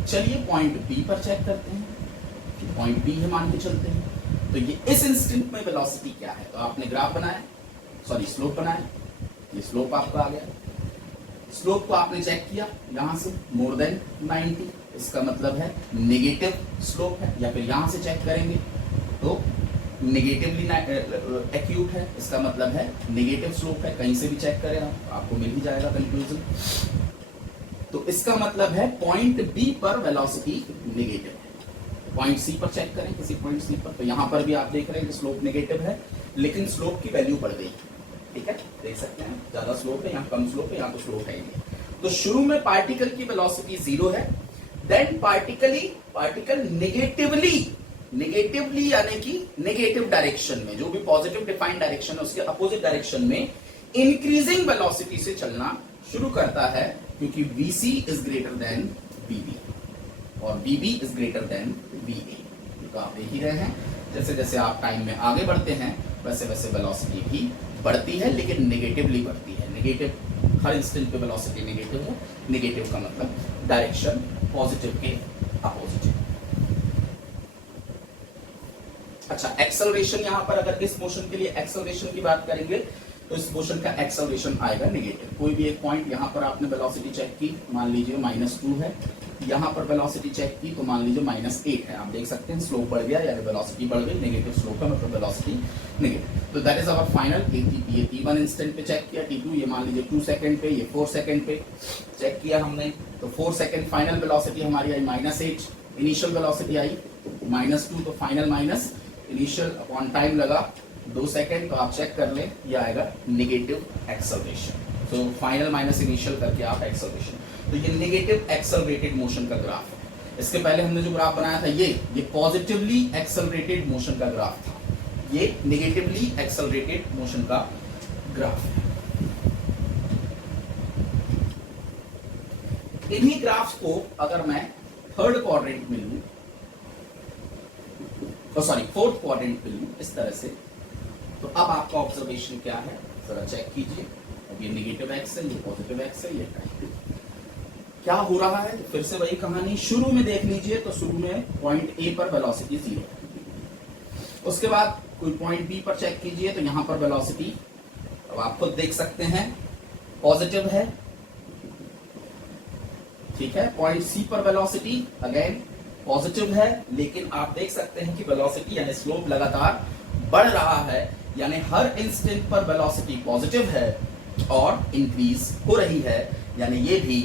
चलिए पॉइंट बी पर चेक करते हैं, पॉइंट बी है मान के चलते हैं। तो ये इस इंस्टेंट में वेलोसिटी क्या है, तो आपने ग्राफ बनाया, सॉरी स्लोप बनाया, ये स्लोप आपका आ गया, स्लोप को आपने चेक किया, यहां से मोर देन 90, इसका मतलब है नेगेटिव स्लोप है, या फिर यहां से चेक करेंगे तो नेगेटिवली एक्यूट है, इसका मतलब है नेगेटिव स्लोप है। कहीं से भी चेक करें आप, आपको मिल ही जाएगा कंक्लूजन। तो इसका मतलब है पॉइंट बी पर वेलोसिटी नेगेटिव है। पॉइंट सी पर चेक करें, किसी पॉइंट सी पर, तो यहां पर भी आप देख रहे हैं कि स्लोप नेगेटिव है, लेकिन स्लोप की वैल्यू बढ़ गई। ठीक है, देख सकते हैं ज्यादा स्लोप है, यहाँ कम स्लोप है, यहाँ तो स्लोप है ही नहीं। तो शुरू में पार्टिकल की वेलोसिटी 0 है, देन पार्टिकल नेगेटिवली यानी कि नेगेटिव डायरेक्शन में, जो भी पॉजिटिव डिफाइंड डायरेक्शन है उसके अपोजिट डायरेक्शन में इंक्रीजिंग वेलोसिटी से चलना शुरू करता है क्योंकि VC is greater then VB और VB is greater then VA। तो आप देख ही रहे हैं जैसे जैसे आप टाइम में आगे बढ़ते हैं वैसे वैसे वेलोसिटी भी बढ़ती है, लेकिन नेगेटिवली बढ़ती है। नेगेटिव, हर इंस्टेंट पे वेलोसिटी नेगेटिव है। नेगेटिव का मतलब डायरेक्शन पॉजिटिव के अपोजिट है। अच्छा, एक्सेलरेशन, यहां पर अगर इस मोशन के लिए एक्सेलरेशन की बात करेंगे तो इस मोशन का एक्सेलरेशन आएगा नेगेटिव। कोई भी एक पॉइंट, यहां पर आपने वेलोसिटी चेक की, मान लीजिए -2 है, यहां पर वेलोसिटी चेक की तो मान लीजिए -8 है। आप देख सकते हैं स्लोप बढ़ गया, यानी वेलोसिटी बढ़ गई। नेगेटिव स्लोप है मतलब वेलोसिटी नेगेटिव। तो दैट इज आवर फाइनल। ये T1 इंस्टेंट पे चेक किया, T2 ये मान लीजिए 2 सेकंड पे, ये 4 सेकंड पे चेक किया हमने। तो 4 सेकंड फाइनल वेलोसिटी हमारी आई -8, इनिशियल वेलोसिटी आई -2, तो final minus initial upon time लगा 2 सेकंड, तो आप चेक कर लें ये आएगा नेगेटिव एक्सेलरेशन। तो फाइनल माइनस इनिशियल करके आप एक्सेलरेशन, तो ये नेगेटिव एक्सेलरेटेड मोशन का ग्राफ है। इसके पहले हमने जो ग्राफ बनाया था ये पॉजिटिवली एक्सेलरेटेड मोशन का ग्राफ था, ये नेगेटिवली एक्सेलरेटेड मोशन का ग्राफ है। इन्हीं ग्राफ्स को अगर मैं थर्ड क्वाड्रेंट में लूं, फोर्थ क्वाड्रेंट में लूं इस तरह से, तो अब आपका ऑब्जर्वेशन क्या है जरा चेक कीजिए। अब ये नेगेटिव एक्स है, ये पॉजिटिव एक्स है, ये क्या हो रहा है। फिर से वही कहानी, शुरू में देख लीजिए तो शुरू में पॉइंट ए पर वेलोसिटी 0 है। उसके बाद कोई पॉइंट बी पर चेक कीजिए तो यहां पर वेलोसिटी, अब आप खुद देख सकते हैं, पॉजिटिव है, ठीक है। पॉइंट सी पर वेलोसिटी अगेन पॉजिटिव है, लेकिन आप देख सकते हैं कि वेलोसिटी यानी स्लोप लगातार बढ़ रहा है, यानी हर इंस्टेंट पर वेलोसिटी पॉजिटिव है और इंक्रीज हो रही है, यानी ये भी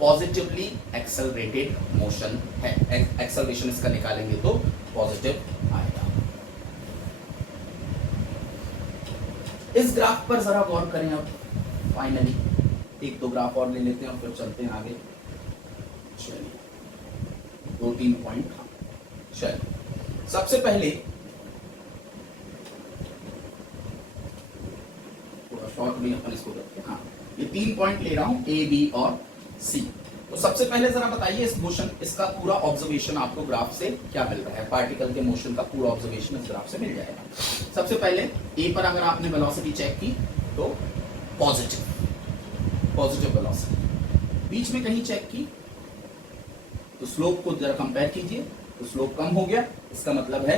पॉजिटिवली एक्सेलरेटेड मोशन है। एक्सेलरेशन इसका निकालेंगे तो पॉजिटिव आएगा। इस ग्राफ पर जरा गौर करें। अब फाइनली 1-2 ग्राफ और ले लेते हैं और फिर चलते हैं आगे। चलिए 2-3 पॉइंट। चलिए सबसे पहले थोड़ा शॉर्ट में अपन इसको करते हैं। हाँ, ये 3 पॉइंट ले रहा हूं, ए, बी और सी। तो सबसे पहले जरा बताइए इस मोशन, इसका पूरा ऑब्जर्वेशन आपको ग्राफ से क्या मिल रहा है। पार्टिकल के मोशन का पूरा ऑब्जर्वेशन इस ग्राफ से मिल जाएगा। सबसे पहले ए पर अगर आपने वेलोसिटी चेक की तो पॉजिटिव वेलोसिटी, बीच में कहीं चेक की तो स्लोप को जरा कंपेयर कीजिए तो स्लोप कम हो गया। इसका मतलब है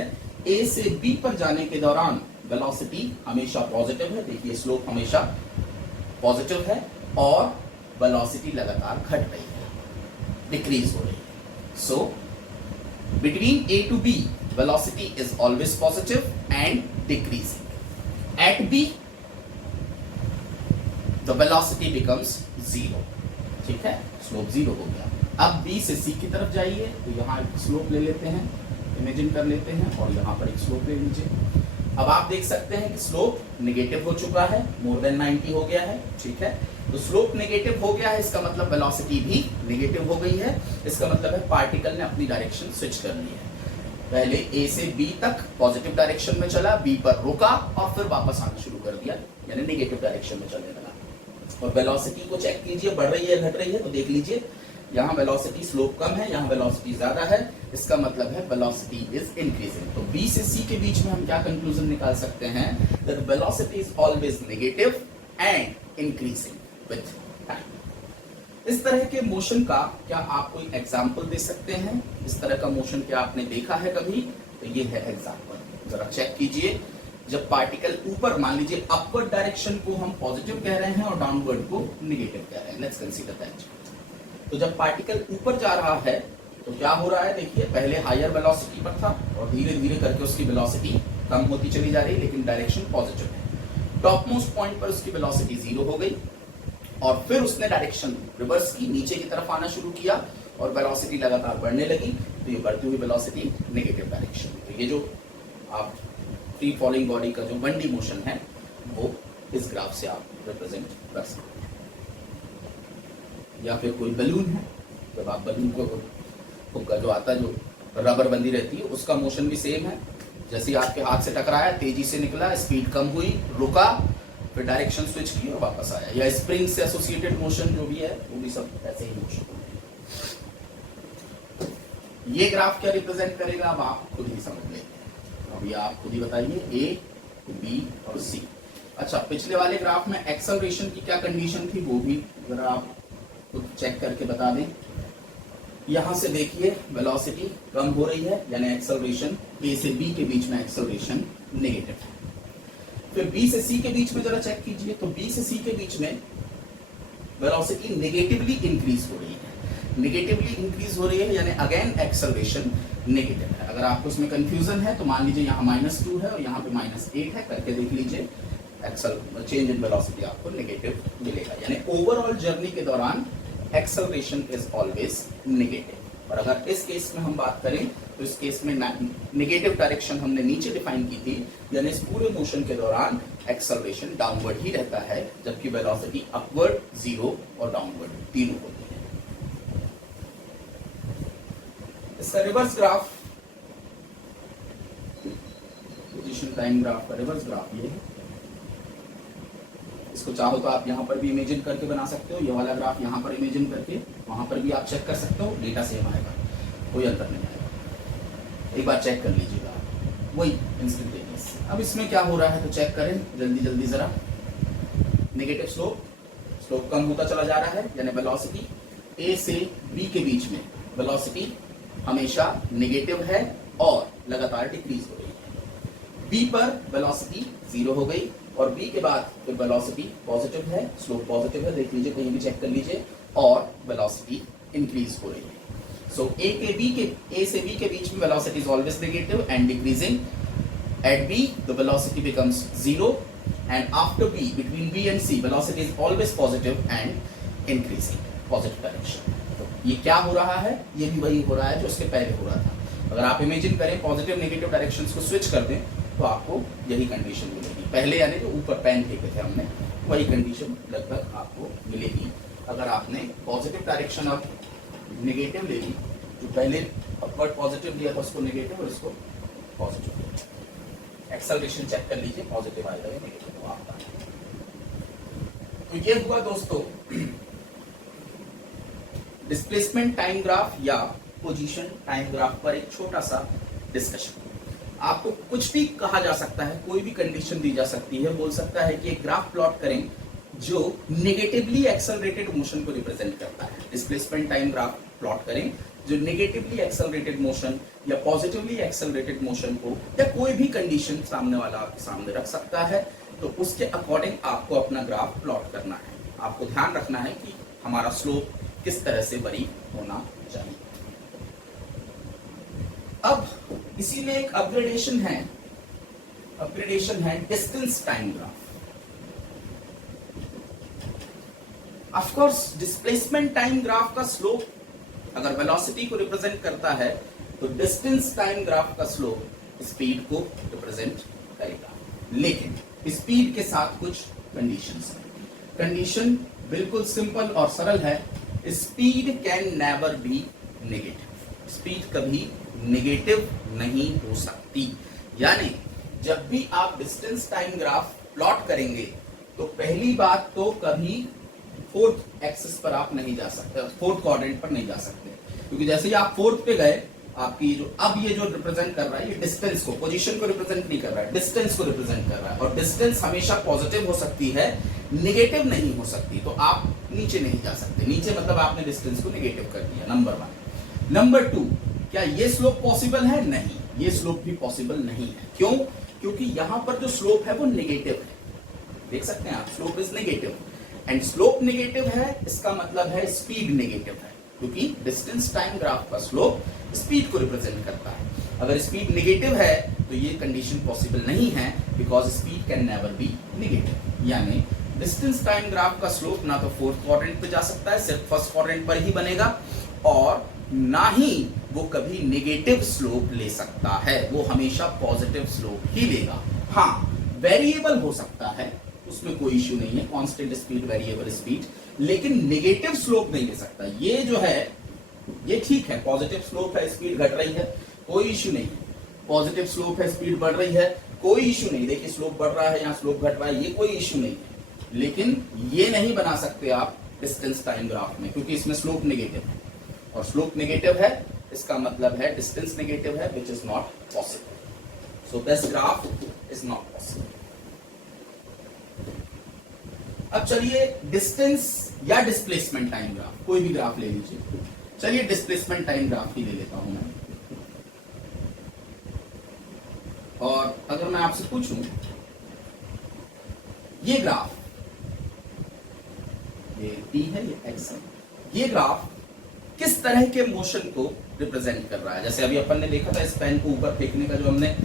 ए से बी पर जाने के दौरान वेलोसिटी हमेशा पॉजिटिव है। देखिए स्लोप हमेशा पॉजिटिव है और वेलोसिटी लगातार घट रही है, डिक्रीज हो रही है। So between A to B velocity is always positive and decreasing. At B the velocity becomes 0, ठीक है, स्लोप 0 हो गया। अब बी से सी की तरफ जाइए तो यहाँ एक स्लोप ले लेते हैं, इमेजिन कर लेते हैं, और यहाँ पर एक स्लोप ले लीजिए। अब आप देख सकते हैं कि स्लोप नेगेटिव हो चुका है, मोर देन 90 हो गया है, ठीक है। तो स्लोप नेगेटिव हो गया है, इसका मतलब वेलोसिटी भी नेगेटिव हो गई है। इसका मतलब है पार्टिकल ने अपनी डायरेक्शन स्विच कर ली है। पहले ए से बी तक पॉजिटिव डायरेक्शन में चला, बी पर रुका और फिर वापस आना शुरू कर दिया, यानी नेगेटिव डायरेक्शन में चलने लगा। और वेलोसिटी को चेक कीजिए, बढ़ रही है घट रही है, तो देख लीजिए यहाँ वेलोसिटी स्लोप कम है, यहाँ वेलोसिटी ज्यादा है। इसका मतलब है वेलोसिटी इज इंक्रीजिंग। तो बी से सी के बीच में हम क्या कंक्लूजन निकाल सकते हैं, that velocity is always negative and increasing with time. इस तरह के मोशन का क्या आप कोई एग्जांपल दे सकते हैं? इस तरह का मोशन क्या आपने देखा है कभी? तो ये है एग्जांपल, जरा चेक कीजिए। जब पार्टिकल ऊपर, मान लीजिए अपवर्ड डायरेक्शन को हम पॉजिटिव कह रहे हैं और डाउनवर्ड को नेगेटिव कह रहे हैं, लेट्स कंसीडर दैट। तो जब पार्टिकल ऊपर जा रहा है तो क्या हो रहा है, देखिए पहले हायर वेलोसिटी पर था और धीरे धीरे करके उसकी वेलोसिटी कम होती चली जा रही है, लेकिन डायरेक्शन पॉजिटिव है। टॉप मोस्ट पॉइंट पर उसकी वेलोसिटी 0 हो गई और फिर उसने डायरेक्शन रिवर्स की, नीचे की तरफ आना शुरू किया और वेलोसिटी लगातार बढ़ने लगी। तो ये बढ़ती हुई वेलोसिटी नेगेटिव डायरेक्शन। तो ये जो आप फ्री फॉलिंग बॉडी का जो 1D मोशन है वो इस ग्राफ से आप रिप्रेजेंट कर सकते हैं। या फिर कोई बलून है, जब आप बलून को हुक्का जो आता है, जो रबर बंदी रहती है, उसका मोशन भी सेम है। जैसे आपके हाथ से टकराया, तेजी से निकला, स्पीड कम हुई, रुका, फिर डायरेक्शन स्विच की और वापस आया, या स्प्रिंग से एसोसिएटेड मोशन जो भी है वो भी सब ऐसे ही मोशन होते हैं। ये ग्राफ क्या रिप्रेजेंट करेगा अब आप खुद ही समझ लेंगे, अभी आप खुद ही बताइए ए, बी और सी। अच्छा, पिछले वाले ग्राफ में एक्सेलरेशन की क्या कंडीशन थी वो भी जरा आप खुद चेक करके बता दें। यहां से देखिए वेलोसिटी कम हो रही है, यानी एक्सेलरेशन ए से बी के बीच में एक्सेलरेशन नेगेटिव है। फिर बी से सी के बीच में जरा चेक कीजिए, तो बी से सी के बीच में वेलोसिटी नेगेटिवली इंक्रीज हो रही है, नेगेटिवली इंक्रीज हो रही है यानी अगेन एक्सेलरेशन नेगेटिव है। अगर आपको इसमें कंफ्यूजन है तो मान लीजिए यहाँ -2 है और यहाँ पे -8 है, करके देख लीजिए, चेंज इन वेलोसिटी आपको नेगेटिव मिलेगा, यानी ओवरऑल जर्नी के दौरान एक्सेलरेशन इज ऑलवेज नेगेटिव। और अगर इस केस में हम बात करें तो इस केस में नेगेटिव डायरेक्शन हमने नीचे डिफाइन की थी, यानी इस पूरे मोशन के दौरान एक्सेलरेशन डाउनवर्ड ही रहता है, जबकि वेलोसिटी अपवर्ड, जीरो और डाउनवर्ड तीनों होती है। इसका reverse graph, position time graph का रिवर्स ग्राफ ये है। इसको चाहो तो आप यहाँ पर भी इमेजिन करके बना सकते हो, ये वाला ग्राफ यहाँ पर इमेजिन करके वहां पर भी आप चेक कर सकते हो, डेटा सेम आएगा, कोई अंतर नहीं आएगा। एक बार चेक कर लीजिएगा, वही इंस्टेंटेनियस। अब इसमें क्या हो रहा है तो चेक करें जल्दी जल्दी जरा। नेगेटिव स्लोप, स्लोप कम होता चला जा रहा है, यानी वेलोसिटी ए से बी के बीच में वेलोसिटी हमेशा नेगेटिव है और लगातार डिक्रीज हो रही है। बी पर वेलोसिटी 0 हो गई और बी के बाद फिर वेलोसिटी पॉजिटिव है, स्लोप पॉजिटिव है, देख लीजिए कहीं भी चेक कर लीजिए, और वेलोसिटी इंक्रीज हो रही है। सो ए से बी के बीच में velocity is always negative and decreasing. At B the velocity becomes 0 and after B, between B and C, velocity is always positive and increasing, positive direction. तो ये क्या हो रहा है, ये भी वही हो रहा है जो इसके पहले हो रहा था। अगर आप इमेजिन करें पॉजिटिव नेगेटिव डायरेक्शंस को स्विच कर दें तो आपको यही कंडीशन मिलेगी। पहले यानी जो ऊपर पेन फेंके थे हमने, वही कंडीशन लगभग आपको मिलेगी। अगर आपने पॉजिटिव डायरेक्शन अब नेगेटिव ले ली, जो पहले अपवर्ड पॉजिटिव लिया था उसको नेगेटिव और इसको पॉजिटिव लिया, एक्सेलरेशन चेक कर लीजिए, पॉजिटिव आएगा या नेगेटिव आपका। तो ये हुआ दोस्तों डिस्प्लेसमेंट टाइम ग्राफ या पोजीशन टाइम ग्राफ पर एक छोटा सा डिस्कशन। आपको कुछ भी कहा जा सकता है, कोई भी कंडीशन दी जा सकती है, बोल सकता है कि एक ग्राफ प्लॉट करें जो नेगेटिवली एक्सेलरेटेड मोशन को रिप्रेजेंट करता है। डिस्प्लेसमेंट टाइम ग्राफ प्लॉट करें जो नेगेटिवली एक्सेलरेटेड मोशन या पॉजिटिवली एक्सेलरेटेड मोशन को, या कोई भी कंडीशन सामने वाला आपके सामने रख सकता है, तो उसके अकॉर्डिंग आपको अपना ग्राफ प्लॉट करना है। आपको ध्यान रखना है कि हमारा स्लोप किस तरह से वरी होना चाहिए। अब इसी में एक अपग्रेडेशन है distance time graph. Of course displacement time graph का स्लोप अगर वेलोसिटी को रिप्रेजेंट करता है तो डिस्टेंस टाइम ग्राफ का स्लोप स्पीड को रिप्रेजेंट करेगा, लेकिन स्पीड के साथ कुछ कंडीशंस हैं। कंडीशन बिल्कुल सिंपल और सरल है, speed can never be negative. Speed कभी नेगेटिव नहीं हो सकती, यानी जब भी आप डिस्टेंस टाइम ग्राफ प्लॉट करेंगे तो पहली बात तो कभी फोर्थ एक्सिस पर आप नहीं जा सकते, फोर्थ क्वाड्रेंट पर नहीं जा सकते, क्योंकि जैसे ही आप फोर्थ पे गए आपकी जो अब ये जो रिप्रेजेंट कर रहा है ये डिस्टेंस को, पोजीशन को रिप्रेजेंट नहीं कर रहा है, डिस्टेंस को रिप्रेजेंट कर रहा है। और डिस्टेंस हमेशा पॉजिटिव हो सकती है, नेगेटिव नहीं हो सकती। तो आप नीचे नहीं जा सकते, नीचे मतलब आपने डिस्टेंस को नेगेटिव कर दिया, नंबर 1। नंबर 2, क्या ये स्लोप पॉसिबल है? नहीं, ये स्लोप भी पॉसिबल नहीं है। क्यों? क्योंकि यहां पर जो स्लोप है वो नेगेटिव है, देख सकते हैं आप, slope is negative and slope negative है, इसका मतलब है स्पीड नेगेटिव है, क्योंकि डिस्टेंस टाइम ग्राफ का स्लोप स्पीड को रिप्रेजेंट करता है। अगर स्पीड नेगेटिव है तो ये कंडीशन पॉसिबल नहीं है, because speed can never be negative. यानी डिस्टेंस टाइम ग्राफ का स्लोप ना तो फोर्थ क्वाड्रेंट पे जा सकता है, सिर्फ फर्स्ट क्वाड्रेंट पर ही बनेगा, और ना ही वो कभी नेगेटिव स्लोप ले सकता है, वो हमेशा पॉजिटिव स्लोप ही लेगा। हाँ, वेरिएबल हो सकता है, उसमें कोई इश्यू नहीं है, कांस्टेंट स्पीड, वेरिएबल स्पीड, लेकिन नेगेटिव स्लोप नहीं ले सकता। ये जो है ये ठीक है, पॉजिटिव स्लोप है, स्पीड घट रही है, कोई इश्यू नहीं। पॉजिटिव स्लोप है, स्पीड बढ़ रही है, कोई इश्यू नहीं। देखिए स्लोप बढ़ रहा है, यहाँ स्लोप घट रहा है, ये कोई इश्यू नहीं है। लेकिन ये नहीं बना सकते आप डिस्टेंस टाइम ग्राफ में, क्योंकि इसमें स्लोप नेगेटिव है, और स्लोप नेगेटिव है इसका मतलब है डिस्टेंस नेगेटिव है, which is not possible. So this graph is not possible. अब चलिए डिस्टेंस या डिस्प्लेसमेंट टाइम ग्राफ, कोई भी ग्राफ ले लीजिए। चलिए डिस्प्लेसमेंट टाइम ग्राफ ही ले लेता हूं मैं। और अगर मैं आपसे पूछूं ये ग्राफ, ये t है, ये x है, ये ग्राफ किस तरह के मोशन को रिप्रेजेंट कर रहा है? जैसे अभी अपन ने देखा था, इस पेन को ऊपर फेंकने का जो हमने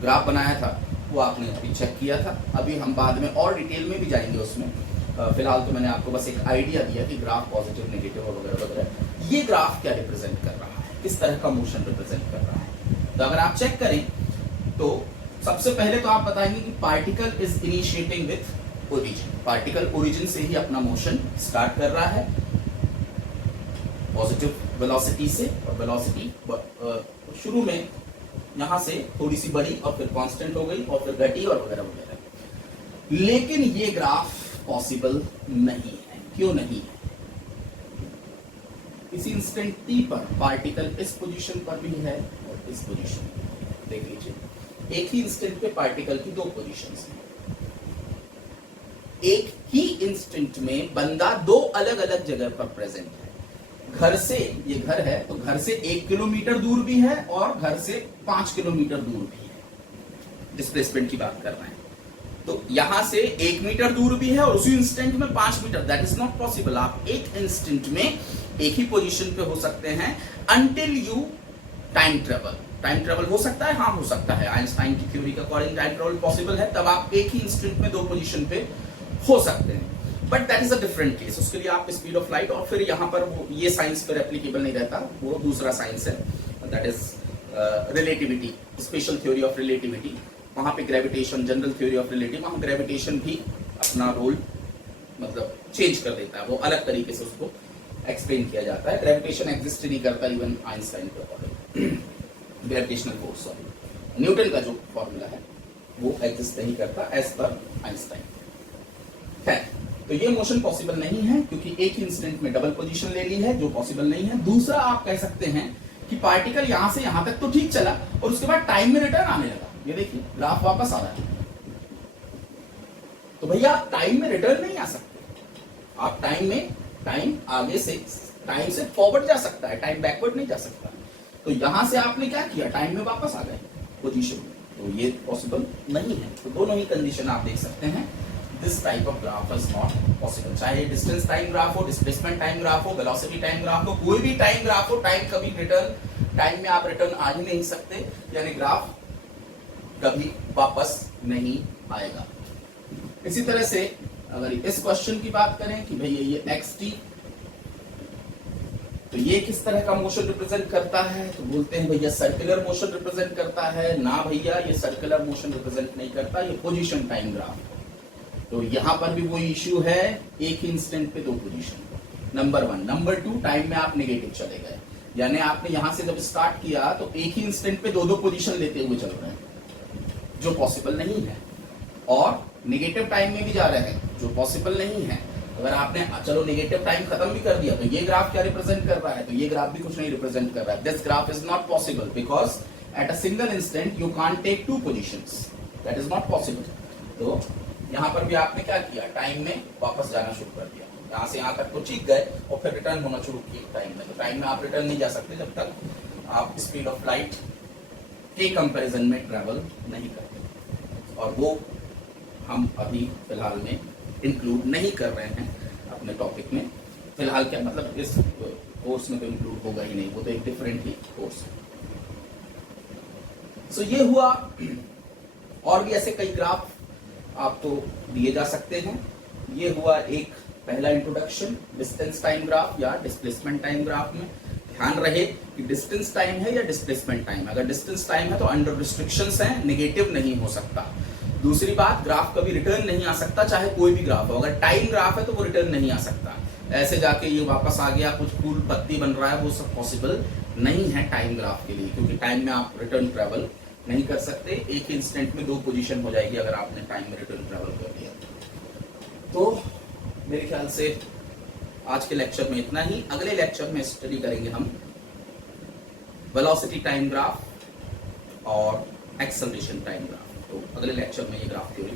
ग्राफ बनाया था वो आपने अभी चेक किया था। अभी हम बाद में और डिटेल में भी जाएंगे उसमें। फिलहाल तो मैंने आपको बस एक आइडिया दिया कि ग्राफ पॉजिटिव नेगेटिव वगैरह वगैरह। ये ग्राफ क्या रिप्रेजेंट कर रहा है, किस तरह का मोशन रिप्रेजेंट कर रहा है? तो अगर आप चेक करें तो सबसे पहले तो आप बताएंगे कि particle is initiating with origin. Particle origin से ही अपना मोशन स्टार्ट कर रहा है पॉजिटिव वेलोसिटी से, और वेलोसिटी शुरू में यहां से थोड़ी सी बढ़ी और फिर कांस्टेंट हो गई और फिर घटी और वगैरह वगैरह। लेकिन ये ग्राफ पॉसिबल नहीं है। क्यों नहीं है? इसी इंस्टेंट टी पर पार्टिकल इस पोजीशन पर भी है और इस पोजीशन पर। देख लीजिए, एक ही इंस्टेंट पे पार्टिकल की दो पोजीशंस हैं। एक ही इंस्टेंट में बंदा दो अलग अलग जगह पर प्रेजेंट है। घर से, ये घर है तो घर से 1 किलोमीटर दूर भी है और घर से 5 किलोमीटर दूर भी है। डिस्प्लेसमेंट की बात कर रहे हैं तो यहां से 1 मीटर दूर भी है और उसी इंस्टेंट में 5 metre. That is not possible. आप एक इंस्टेंट में एक ही पोजीशन पे हो सकते हैं until you time travel. Time travel हो सकता है, हाँ हो सकता है। आइंस्टाइन की थ्योरी के अकॉर्डिंग टाइम ट्रेवल पॉसिबल है, तब आप एक ही इंस्टेंट में दो पोजीशन पे हो सकते हैं। But that is a different case. उसके लिए आप स्पीड ऑफ लाइट, और फिर यहाँ पर वो ये साइंस पर एप्लीकेबल नहीं रहता, वो दूसरा साइंस है, that is relativity, special theory of relativity. वहां पे gravitation, general theory of relativity, वहां ग्रेविटेशन भी अपना रोल मतलब चेंज कर देता है, वो अलग तरीके से उसको एक्सप्लेन किया जाता है। ग्रेविटेशन एग्जिस्ट नहीं करता इवन आइंस्टाइन के according. Gravitational force, sorry, Newton का जो फॉर्मूला है वो एग्जिस्ट नहीं करता एज पर आइंस्टाइन है। तो ये मोशन पॉसिबल नहीं है क्योंकि एक ही इंस्टेंट में डबल पोजीशन ले ली है, जो पॉसिबल नहीं है। दूसरा, आप कह सकते हैं कि पार्टिकल यहां से यहां तक तो ठीक चला और उसके बाद टाइम में रिटर्न आने लगा। ये देखिए ग्राफ वापस आ रहा है। तो भैया आप टाइम में रिटर्न नहीं आ सकते। आप टाइम आगे से, टाइम से फॉरवर्ड जा सकता है, टाइम बैकवर्ड नहीं जा सकता। तो यहां से आपने क्या किया, टाइम में वापस आ गए पोजीशन में, तो ये पॉसिबल नहीं है। तो दोनों ही कंडीशन आप देख सकते हैं। This type of graph is not possible. चाहे डिस्टेंस टाइम ग्राफ हो, डिस्प्लेसमेंट टाइम ग्राफ हो, वेलोसिटी टाइम ग्राफ हो, कोई भी टाइम ग्राफ हो, टाइम कभी रिटर्न, टाइम में आप रिटर्न आ ही नहीं सकते, यानी ग्राफ कभी वापस नहीं आएगा। इसी तरह से अगर इस क्वेश्चन की बात करें कि भैया ये xt, तो ये किस तरह का मोशन रिप्रेजेंट करता है, तो बोलते हैं भैया सर्कुलर मोशन रिप्रेजेंट करता है। ना भैया, ये सर्कुलर मोशन रिप्रेजेंट नहीं करता, ये पोजीशन टाइम ग्राफ है। तो यहां पर भी वही इश्यू है, एक ही इंस्टेंट पे दो पोजीशन। नंबर 1। नंबर 2, टाइम में आप नेगेटिव चले गए, यानी आपने यहां से जब स्टार्ट किया तो एक ही इंस्टेंट पे दो पोजीशन लेते हुए चल रहे हैं, जो पॉसिबल नहीं है। और नेगेटिव टाइम में भी जा रहे हैं, जो पॉसिबल नहीं है। अगर आपने चलो नेगेटिव टाइम खत्म भी कर दिया, तो ये ग्राफ क्या रिप्रेजेंट कर रहा है, तो ये ग्राफ भी कुछ नहीं रिप्रेजेंट कर रहा है। This graph is not possible because at a single instant you can't take two positions, that is not possible. तो यहां पर भी आपने क्या किया, टाइम में वापस जाना शुरू कर दिया। यहां से यहां तक तो ठीक गए और फिर रिटर्न होना शुरू किए टाइम में। तो टाइम में आप रिटर्न नहीं जा सकते जब तक आप स्पीड ऑफ लाइट के कंपैरिजन में ट्रैवल नहीं करते, और वो हम अभी फिलहाल में इंक्लूड नहीं कर रहे हैं अपने टॉपिक में। फिलहाल क्या मतलब, इस कोर्स में तो इंक्लूड होगा ही नहीं, वो तो एक डिफरेंट ही कोर्स है। सो ये हुआ, और भी ऐसे कई ग्राफ आपको दिए जा सकते हैं। ये हुआ एक पहला इंट्रोडक्शन डिस्टेंस टाइम ग्राफ या डिस्प्लेसमेंट टाइम ग्राफ में। ध्यान रहे कि डिस्टेंस टाइम है या डिस्प्लेसमेंट टाइम। अगर डिस्टेंस टाइम है तो अंडर रिस्ट्रिक्शंस हैं, नेगेटिव नहीं हो सकता। दूसरी बात, ग्राफ कभी रिटर्न नहीं आ सकता, चाहे कोई भी ग्राफ हो। अगर टाइम ग्राफ है तो वो रिटर्न नहीं आ सकता। ऐसे जाके ये वापस आ गया, कुछ फूल पत्ती बन रहा है, वो सब पॉसिबल नहीं है टाइम ग्राफ के लिए, क्योंकि टाइम में आप रिटर्न ट्रेवल नहीं कर सकते, एक ही इंस्टेंट में 2 पोजीशन हो जाएगी अगर आपने टाइम में रिटर्न ट्रैवल कर लिया तो मेरे ख्याल से आज के लेक्चर में इतना ही। अगले लेक्चर में स्टडी करेंगे हम वेलोसिटी टाइम ग्राफ और एक्सेलरेशन टाइम ग्राफ। तो अगले लेक्चर में ये ग्राफ थ्योरी